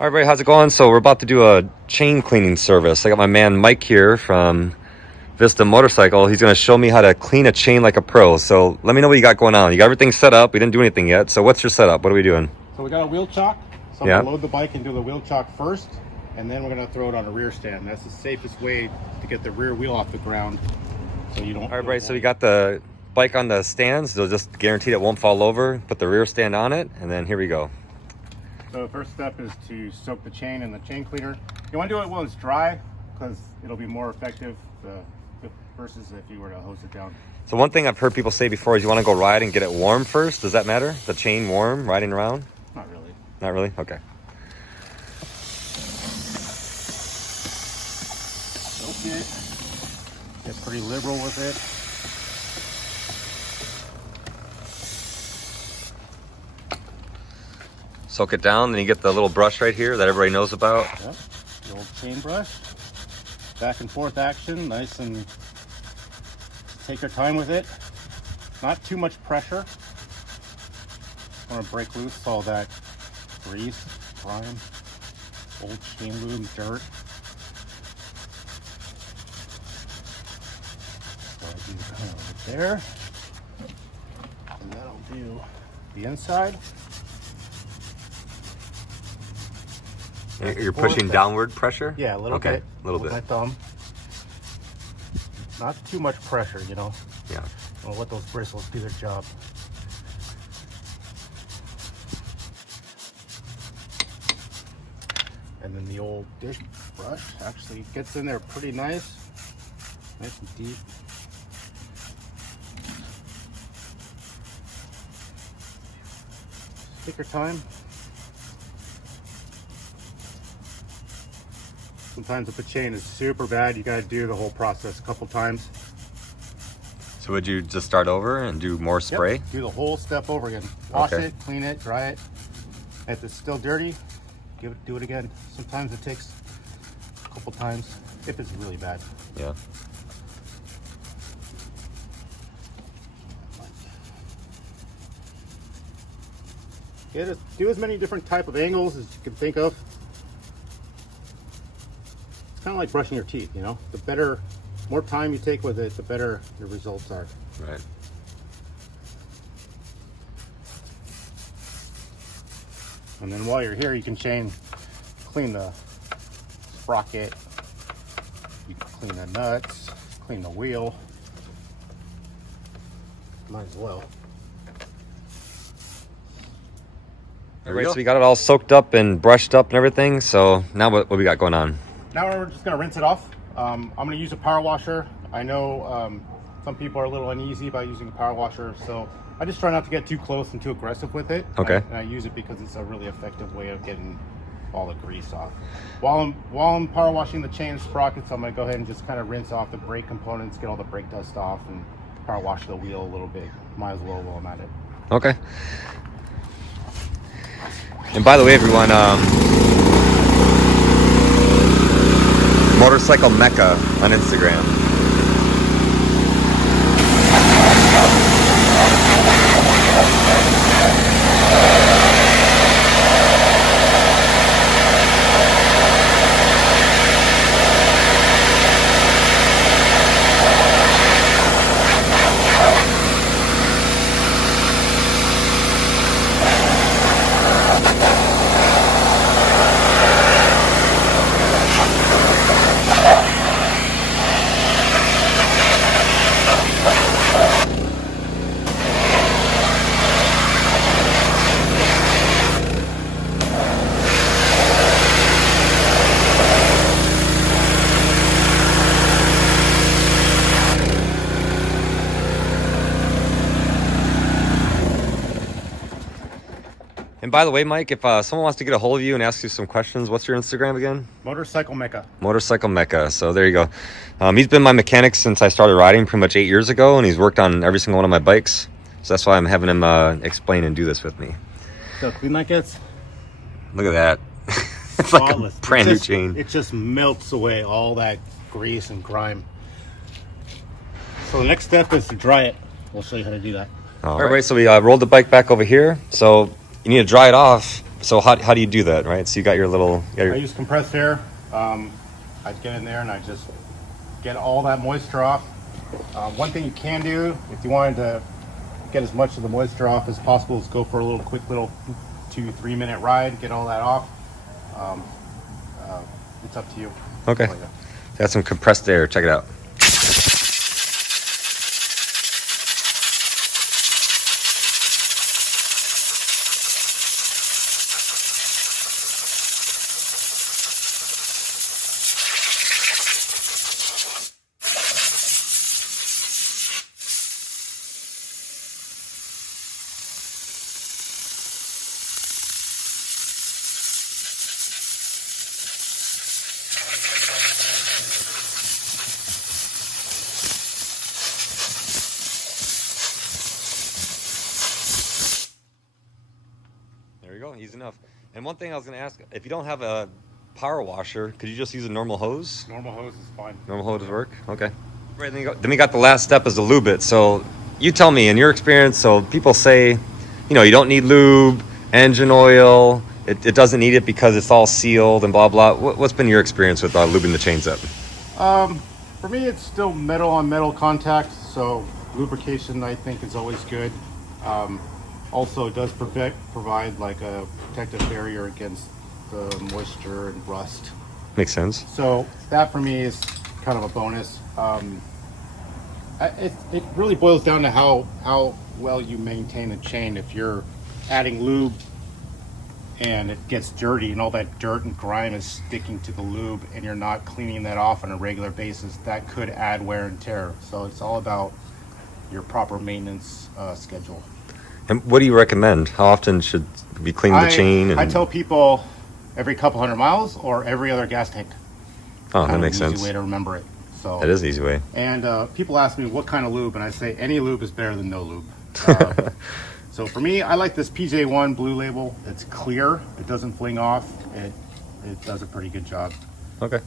All right, everybody, how's it going? So we're about to do a chain cleaning service. I got my man Mike here from Vista Motorcycle. He's going to show me how to clean a chain like a pro. So let me know what you got going on. You got everything set up. We didn't do anything yet. So what's your setup? What are we doing? So we got a wheel chock. So I'm going to load the bike and do the wheel chock first, and then we're going to throw it on a rear stand. That's the safest way to get the rear wheel off the ground so you don't... All right, everybody, so we got the bike on the stands. They'll just guarantee it won't fall over. Put the rear stand on it, and then here we go. So the first step is to soak the chain in the chain cleaner. You want to do it while it's dry because it'll be more effective versus if you were to hose it down. So one thing I've heard people say before is you want to go ride and get it warm first. Does that matter? The chain warm, riding around? Not really. Not really? Okay. Soak it. Get pretty liberal with it. Soak it down, then you get the little brush right here that everybody knows about. Yep, the old chain brush. Back and forth action, nice, and take your time with it. Not too much pressure. Want to break loose all that grease, grime, old chain lube, dirt. So I do kind of right there. And that'll do the inside. You're pushing downward pressure? Yeah, a little bit. Okay, a little bit. With my thumb. Not too much pressure, you know? Yeah. I'll let those bristles do their job. And then the old dish brush actually gets in there pretty nice. Nice and deep. Take your time. Sometimes if a chain is super bad, you gotta do the whole process a couple times. So would you just start over and do more spray? Yep, do the whole step over again. Wash it, clean it, dry it. If it's still dirty, do it again. Sometimes it takes a couple times if it's really bad. Yeah. Do as many different type of angles as you can think of. It's kind of like brushing your teeth, you know? The more time you take with it, the better your results are. Right. And then while you're here, you can clean the sprocket, you can clean the nuts, clean the wheel. Might as well. All right, so we got it all soaked up and brushed up and everything. So now what we got going on? Now we're just going to rinse it off. I'm going to use a power washer. I know some people are a little uneasy about using a power washer, so I just try not to get too close and too aggressive with it. Okay. And I use it because it's a really effective way of getting all the grease off. While I'm power washing the chain and sprockets, I'm going to go ahead and just kind of rinse off the brake components, get all the brake dust off, and power wash the wheel a little bit. Might as well while I'm at it. Okay. And by the way, everyone, Motorcycle Mecca on Instagram. And by the way, Mike, if someone wants to get a hold of you and ask you some questions, what's your Instagram again? Motorcycle Mecca. Motorcycle Mecca. So there you go. He's been my mechanic since I started riding pretty much 8 years ago, and he's worked on every single one of my bikes. So that's why I'm having him explain and do this with me. So clean that gets? Look at that. It's like a brand new chain. It just melts away all that grease and grime. So the next step is to dry it. We'll show you how to do that. All right, so we rolled the bike back over here. So you need to dry it off So how do you do that, right? So you got your little... I use compressed air. I'd get in there and I just get all that moisture off. One thing you can do, if you wanted to get as much of the moisture off as possible, is go for a quick little 2-3 minute ride, get all that off. It's up to you. Okay. That's some compressed air. Check it out. There you go, easy enough. And one thing I was going to ask, if you don't have a power washer, could you just use a normal hose? Normal hose is fine. Normal hose work? Okay. Right, then we got the last step is to lube it. So you tell me, in your experience, so people say, you know, you don't need lube, engine oil, it doesn't need it because it's all sealed and blah, blah. What's been your experience with lubing the chains up? For me, it's still metal on metal contact, so lubrication I think is always good. Also, it does provide like a protective barrier against the moisture and rust. Makes sense. So that for me is kind of a bonus. It really boils down to how well you maintain the chain. If you're adding lube and it gets dirty and all that dirt and grime is sticking to the lube and you're not cleaning that off on a regular basis, that could add wear and tear. So it's all about your proper maintenance schedule. And what do you recommend? How often should we clean the chain? I tell people every couple 100 miles or every other gas tank. Oh, that makes sense. Easy way to remember it. So that is an easy way. And people ask me what kind of lube, and I say any lube is better than no lube. So for me, I like this PJ1 Blue Label. It's clear. It doesn't fling off. It does a pretty good job. Okay.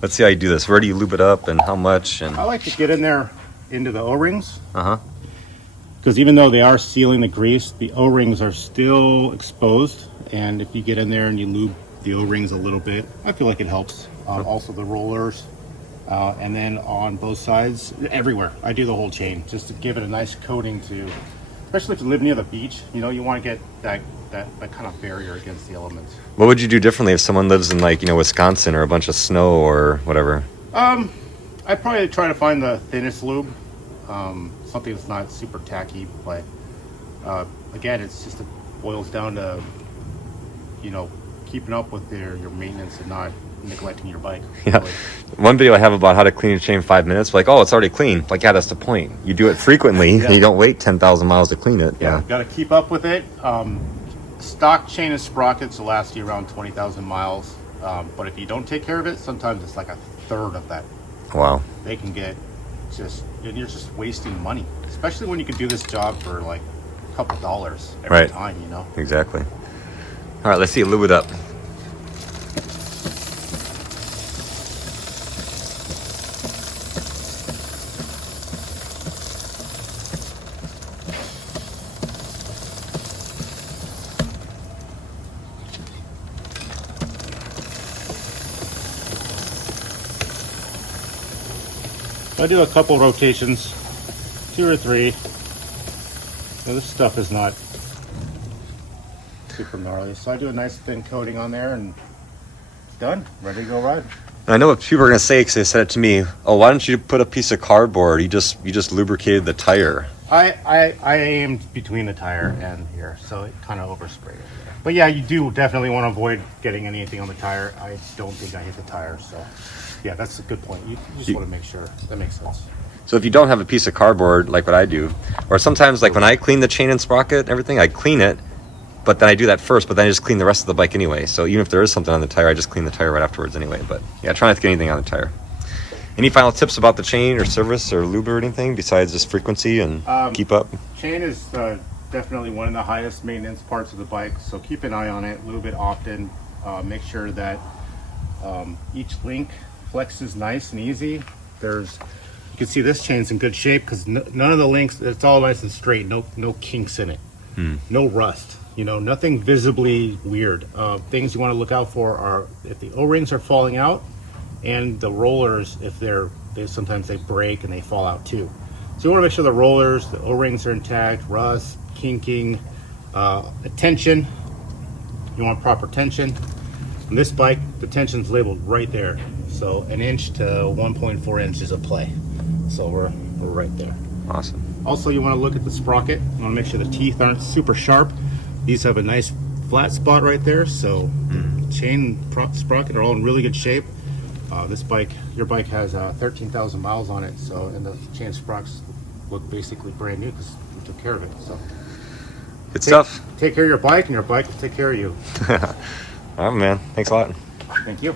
Let's see how you do this. Where do you lube it up and how much? And I like to get in there into the O-rings. Uh-huh. Because even though they are sealing the grease, the O-rings are still exposed. And if you get in there and you lube the O-rings a little bit, I feel like it helps. Also the rollers. And then on both sides, everywhere. I do the whole chain just to give it a nice coating to, especially if you live near the beach, you know, you want to get that kind of barrier against the elements. What would you do differently if someone lives in, like, you know, Wisconsin or a bunch of snow or whatever? I'd probably try to find the thinnest lube. Something that's not super tacky, but again, it boils down to, you know, keeping up with your maintenance and not neglecting your bike. Yeah. Really. One video I have about how to clean your chain in 5 minutes, like, oh, it's already clean. Like, yeah, that's the point. You do it frequently, Yeah. and you don't wait 10,000 miles to clean it. Yeah, got to keep up with it. Stock chain and sprockets will last you around 20,000 miles, but if you don't take care of it, sometimes it's like a third of that. Wow. They can get and you're just wasting money, especially when you can do this job for like a couple dollars every time, you know. Exactly. All right, let's see you lube it up. I do a couple rotations, 2 or 3. Now, this stuff is not super gnarly, so I do a nice thin coating on there and it's done, ready to go ride. I know what people are going to say, because they said it to me, oh, why don't you put a piece of cardboard? You just lubricated the tire. I aimed between the tire and here, so it kind of oversprayed it. But yeah, you do definitely want to avoid getting anything on the tire. I don't think I hit the tire, so yeah, that's a good point. You just want to make sure. That makes sense. So if you don't have a piece of cardboard, like what I do, or sometimes like when I clean the chain and sprocket and everything, I clean it, but then I do that first, but then I just clean the rest of the bike anyway. So even if there is something on the tire, I just clean the tire right afterwards anyway. But yeah, try not to get anything on the tire. Any final tips about the chain or service or lube or anything besides just frequency and keep up? Chain is definitely one of the highest maintenance parts of the bike, so keep an eye on it, lube it often. Make sure that each link flexes nice and easy. You can see this chain's in good shape because none of the links, it's all nice and straight, no kinks in it, no rust. You know, nothing visibly weird. Things you want to look out for are if the O-rings are falling out, and the rollers, if sometimes they break and they fall out too. So you want to make sure the rollers, the O-rings are intact, rust, kinking, tension. You want proper tension. On this bike, the tension's labeled right there. So 1 inch to 1.4 inches of play. So we're right there. Awesome. Also, you want to look at the sprocket. You want to make sure the teeth aren't super sharp. These have a nice flat spot right there. So chain sprocket are all in really good shape. This bike, your bike has 13,000 miles on it. So, and the chain sprockets look basically brand new because we took care of it. So Good stuff. Take care of your bike, and your bike will take care of you. All right, man. Thanks a lot. Thank you.